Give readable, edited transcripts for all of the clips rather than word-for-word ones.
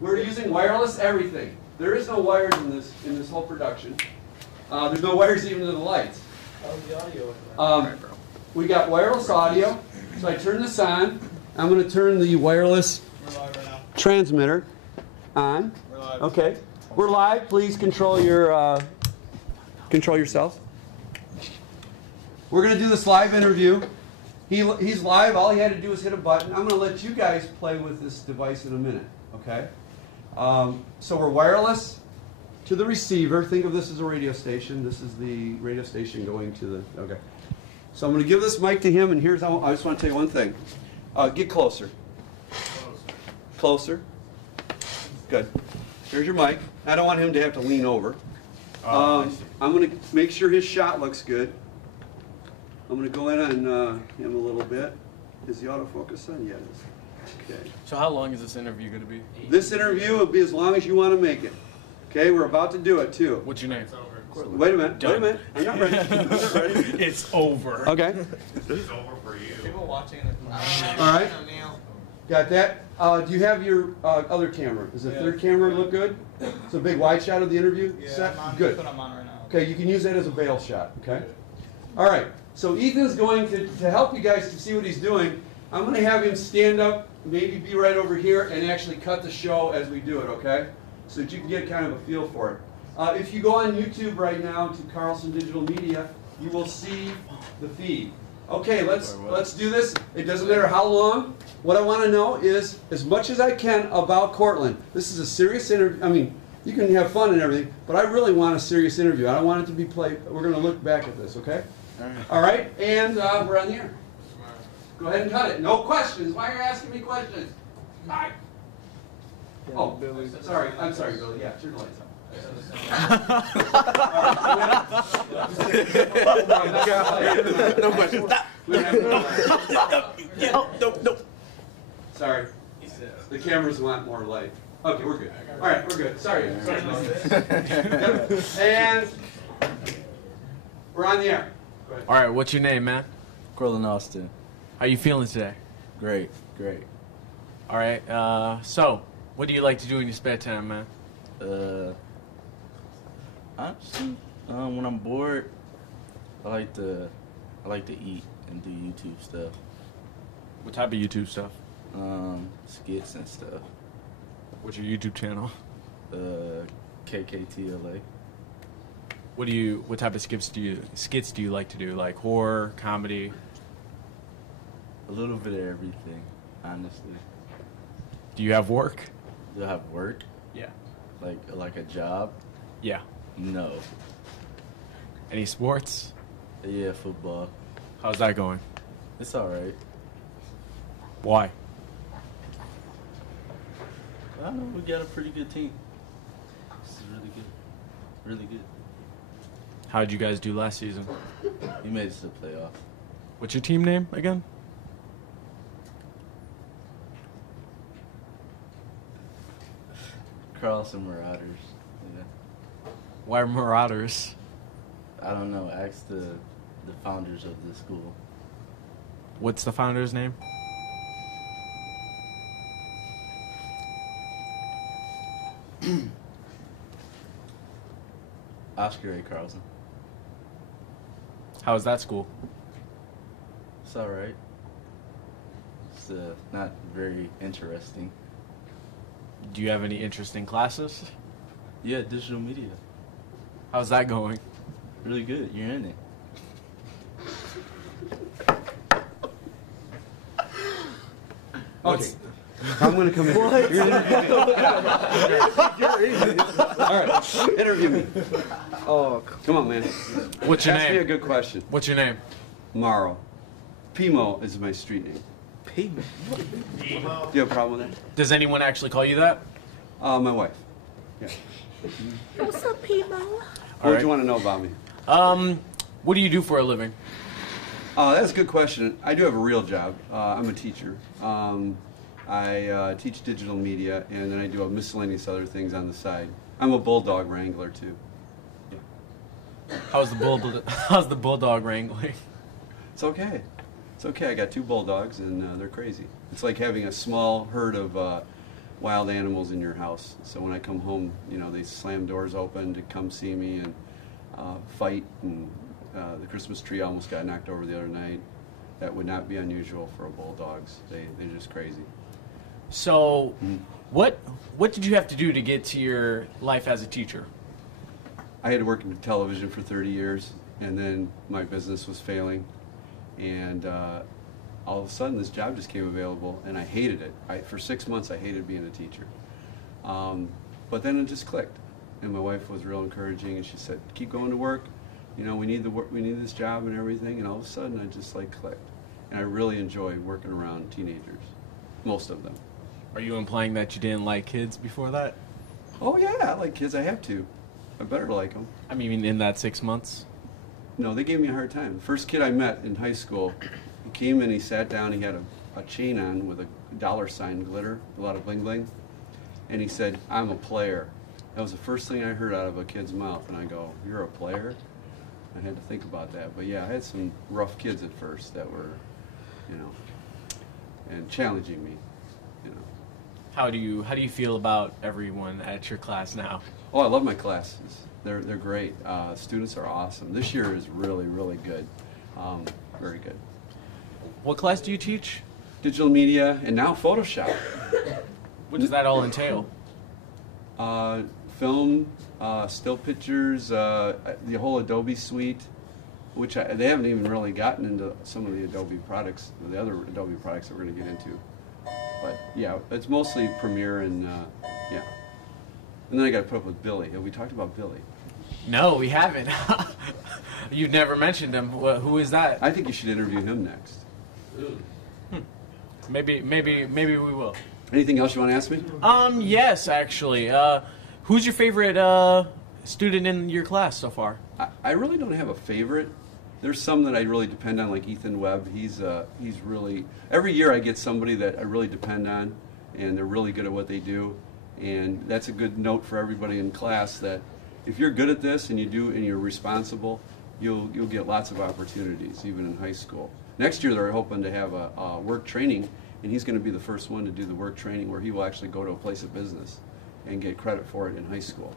We're using wireless everything. There is no wires in this whole production. There's no wires even to the lights. How's the audio? We got wireless audio. So I turn this on. I'm going to turn the wireless transmitter on. We're live. Okay. We're live. Please control your yourself. We're going to do this live interview. He's live. All he had to do was hit a button. I'm going to let you guys play with this device in a minute. Okay. So we're wireless to the receiver. Think of this as a radio station. This is the radio station going to the. Okay. So I'm going to give this mic to him, and here's how. I just want to tell you one thing. Get closer. Closer. Good. Here's your mic. I don't want him to have to lean over. I'm going to make sure his shot looks good. I'm going to go in on him a little bit. Is the autofocus on? Yeah, it is. Okay. So how long is this interview going to be? This interview will be as long as you want to make it. Okay, we're about to do it too. What's your name? Wait a minute. Wait a minute. I'm not ready. I'm not ready. It's over. Okay. It's over for you. People watching. All right. Got that? Do you have your other camera? Does the third camera look good? It's a big wide shot of the interview set? Good. That's what I'm on right now. Okay, you can use that as a bail shot, okay? All right, so Ethan's going to help you guys to see what he's doing. I'm going to have him stand up, maybe be right over here, and actually cut the show as we do it, okay? So that you can get kind of a feel for it. If you go on YouTube right now to Carlson Digital Media, you will see the feed. Okay, let's do this. It doesn't matter how long. What I want to know is as much as I can about Cortland. This is a serious interview. I mean, you can have fun and everything, but I really want a serious interview. I don't want it to be played. We're going to look back at this, okay? All right, and we're on the air. Go ahead and cut it. No questions. Why are you asking me questions? Bye. Oh, sorry. I'm sorry, Billy. Yeah, turn the lights on. No questions. No. Sorry. The cameras want more light. Okay, we're good. All right, we're good. Sorry. And we're on the air. Go ahead. All right, what's your name, man? Cortland Austin. How you feeling today? Great. All right. So, what do you like to do in your spare time, man? Honestly, when I'm bored, I like to eat and do YouTube stuff. What type of YouTube stuff? Skits and stuff. What's your YouTube channel? KKTLA. What type of skits do you like to do? Like horror, comedy? A little bit of everything, honestly. Do you have work? Do I have work? Yeah. Like a job? Yeah. No. Any sports? Yeah, football. How's that going? It's alright. Why? I don't know, we got a pretty good team. This is really good. Really good. How'd you guys do last season? We made it to the playoff. What's your team name again? Carlson Marauders. Yeah. Why Marauders? I don't know. Ask the founders of the school. What's the founder's name? Oscar A. Carlson. How is that school? It's alright. It's not very interesting. Do you have any interesting classes? Yeah, digital media. How's that going? Really good. You're in it. Okay. I'm going to come in. What? You're in it. All right. Interview me. Oh, come on, man. What's your Ask name? me a good question. What's your name? Morrow. Pimo is my street name. Payment. Do you have a problem with that? Does anyone actually call you that? My wife. Yeah. What's up, Pimo? What would you want to know about me? What do you do for a living? That's a good question. I do have a real job. I'm a teacher. I teach digital media, and then I do a miscellaneous other things on the side. I'm a bulldog wrangler too. How's the bulldog wrangling? It's okay. It's okay. I got 2 bulldogs, and they're crazy. It's like having a small herd of wild animals in your house. So when I come home, you know, they slam doors open to come see me and fight. And the Christmas tree almost got knocked over the other night. That would not be unusual for bulldogs. They're just crazy. So, what did you have to do to get to your life as a teacher? I had to work in television for 30 years, and then my business was failing, and all of a sudden this job just came available, and I hated it. For 6 months I hated being a teacher. But then it just clicked, and my wife was real encouraging, and she said, keep going to work. You know, we need the work, we need this job and everything, and all of a sudden I just like clicked. And I really enjoy working around teenagers, most of them. Are you implying that you didn't like kids before that? Oh yeah, I like kids, I have to. I better like them. I mean, in that 6 months? No, they gave me a hard time. The first kid I met in high school, he came in, he sat down, he had a chain on with a $ glitter, a lot of bling bling, and he said, I'm a player. That was the first thing I heard out of a kid's mouth, and I go, you're a player? I had to think about that. But yeah, I had some rough kids at first that were, you know, and challenging me, you know. How do you feel about everyone at your class now? Oh, I love my classes. They're great. Students are awesome. This year is really, really good. Very good. What class do you teach? Digital media and now Photoshop. What does that all entail? Film, still pictures, the whole Adobe suite, which they haven't even really gotten into some of the Adobe products, the other Adobe products that we're going to get into. But yeah, it's mostly Premiere and yeah. And then I got to put up with Billy. Have we talked about Billy? No, we haven't. You've never mentioned him. Who is that? I think you should interview him next. Maybe we will. Anything else you want to ask me? Yes, actually. Who's your favorite student in your class so far? I really don't have a favorite. There's some that I really depend on, like Ethan Webb. He's really, every year I get somebody that I really depend on, and they're really good at what they do. And that's a good note for everybody in class, that if you're good at this and you're responsible, you'll get lots of opportunities, even in high school. Next year they're hoping to have a work training, and he's going to be the first one to do the work training where he will actually go to a place of business and get credit for it in high school.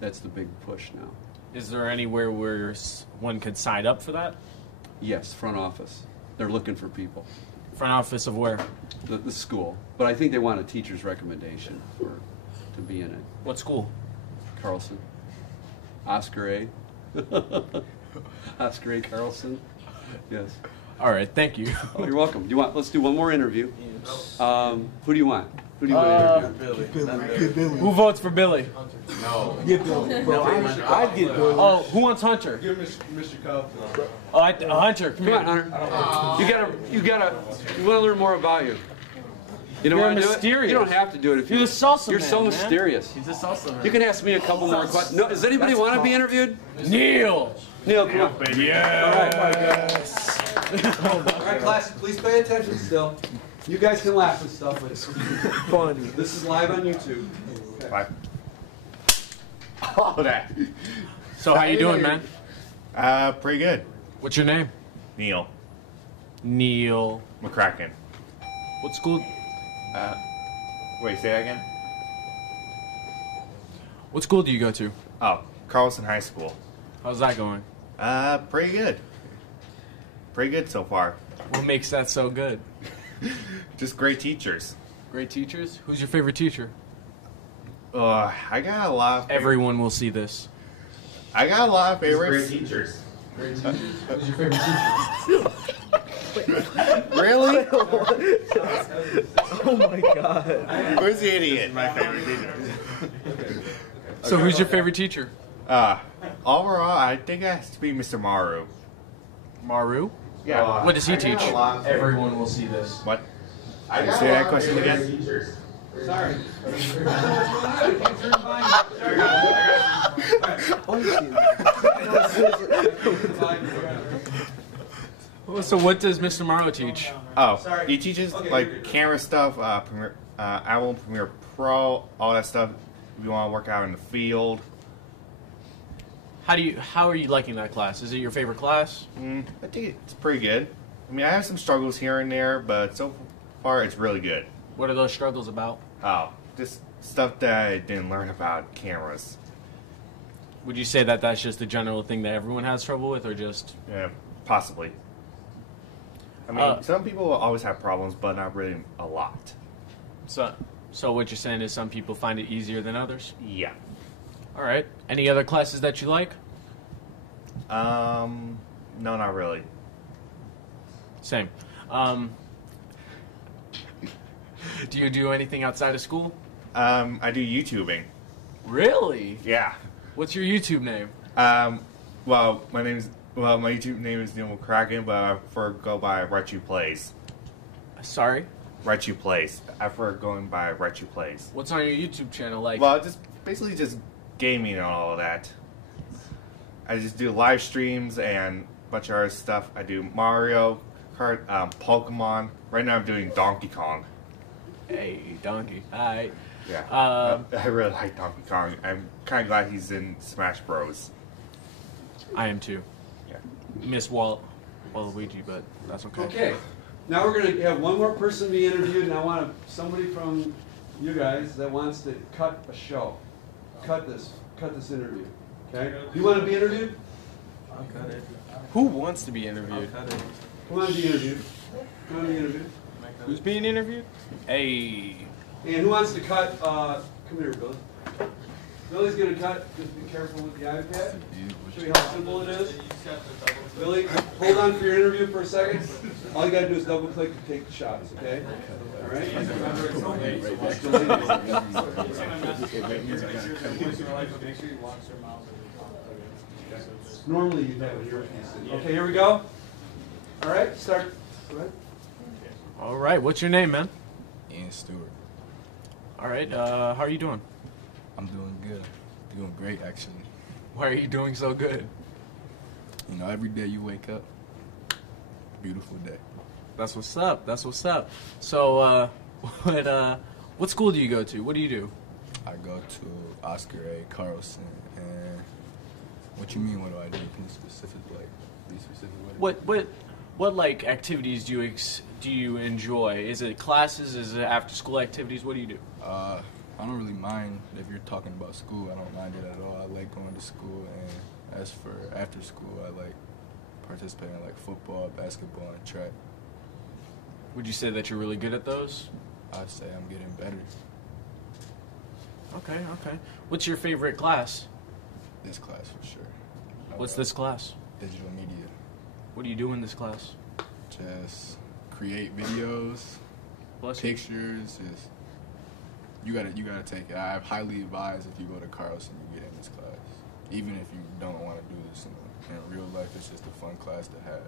That's the big push now. Is there anywhere where one could sign up for that? Yes, front office. They're looking for people. Front office of where? The school. But I think they want a teacher's recommendation to be in it. What school? Carlson. Oscar A. Oscar A. Carlson. Yes. All right, thank you. Oh, you're welcome. Let's do one more interview. Who do you want? Who do you want to interview? Billy. Who votes for Billy? Get Billy. No, I'd get Billy. Oh, who wants Hunter? Give Mr. Cobb. Oh, Hunter. Come on, Hunter. You want to learn more about you. You don't You're want to do it? mysterious. You don't have to do it if You're the salsa You're man, so man. mysterious. He's a salsa man. You can ask me a couple more questions. No, does anybody want to be interviewed? Neil. Neil, come on. Yes. All right, class, please pay attention still. You guys can laugh and stuff, but Funny. this is live on YouTube. Bye. Oh, that. So how you doing, man? Pretty good. What's your name? Neil Neil. McCracken. What school? Wait, say that again? What school do you go to? Oh, Carlson High School. How's that going? Pretty good. Pretty good so far. What makes that so good? Just great teachers. Great teachers? Who's your favorite teacher? I got a lot of Everyone will see this. I got a lot of favorites. Great teachers. Who's your favorite teacher? Really? Oh my God. Who's the idiot? My favorite teacher. So who's your favorite teacher? Overall, I think it has to be Mr. Maru. Maru? Yeah. What does he teach? Everyone will see this. What? I got Say a that lot question of favorite again? teachers. Sorry. So what does Mr. Maru teach? Oh, he teaches like camera stuff, Premiere, Apple Premiere Pro, all that stuff. If you want to work out in the field. How are you liking that class? Is it your favorite class? I think it's pretty good. I mean, I have some struggles here and there, but so far it's really good. What are those struggles about? Oh, just stuff that I didn't learn about cameras. Would you say that that's just a general thing that everyone has trouble with, or just? Yeah, possibly. I mean, some people will always have problems, but not really a lot. So what you're saying is some people find it easier than others? Yeah. All right. Any other classes that you like? No, not really. Same. Do you do anything outside of school? I do YouTubing. Really? Yeah. What's your YouTube name? Well, my YouTube name is Neil Kraken, but I prefer to go by Rechu Plays. Sorry? Rechu Plays. I prefer going by Rechu Plays. What's on your YouTube channel like? Well, basically just gaming and all of that. I just do live streams and a bunch of other stuff. I do Mario Kart, Pokemon. Right now I'm doing Donkey Kong. Hey, Donkey. Hi. Yeah. I really like Donkey Kong. I'm kind of glad he's in Smash Bros. I am too. Yeah. Miss Waluigi, but that's okay. Okay. Now we're going to have one more person be interviewed, and I want somebody from you guys that wants to cut a show. Cut this interview. Okay? You want to be interviewed? I'll cut it. Who wants to be interviewed? I'll cut it. Come on, be interviewed. Come on, be interviewed. Who's being interviewed? Hey. And who wants to cut? Come here, Billy. Billy's going to cut. Just be careful with the iPad. Show you how simple it is. Billy, hold on for your interview for a second. All you got to do is double click to take the shots, okay? All right? Normally you'd have an earpiece in. Okay, here we go. All right, start. Go ahead. All right. What's your name, man? Ian Stewart. All right. How are you doing? I'm doing good. Doing great, actually. Why are you doing so good? You know, every day you wake up, beautiful day. That's what's up. That's what's up. So, what school do you go to? What do you do? I go to Oscar A. Carlson. And what you mean? What do I do? Can you be specific with it? What like activities do you enjoy? Is it classes? Is it after school activities? What do you do? I don't really mind if you're talking about school. I don't mind it at all. I like going to school, and as for after school, I like participating in like football, basketball, and track. Would you say that you're really good at those? I'd say I'm getting better. Okay. What's your favorite class? This class for sure. What's this class? Digital media. What do you do in this class? Just create videos, pictures. Just you gotta take it. I highly advise if you go to Carlson, you get in this class. Even if you don't want to do this in real life, it's just a fun class to have.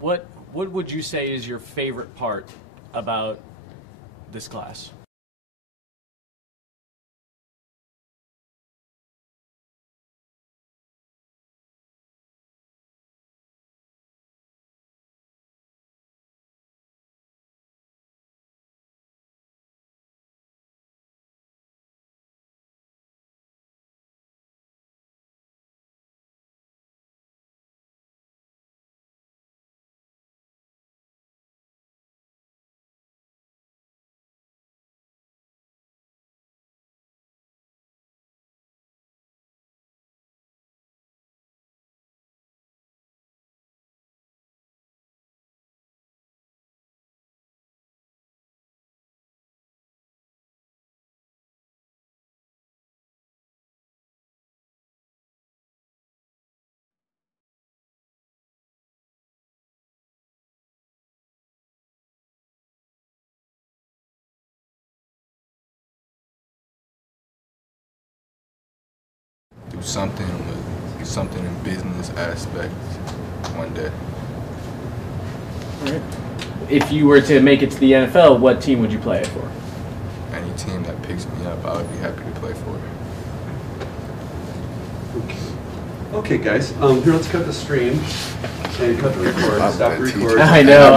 What would you say is your favorite part about this class? Do something in business aspect one day. All right. If you were to make it to the NFL, what team would you play it for? Any team that picks me up, I would be happy to play for. Okay, guys. Here, let's cut the stream and cut the record. Stop the record. I know.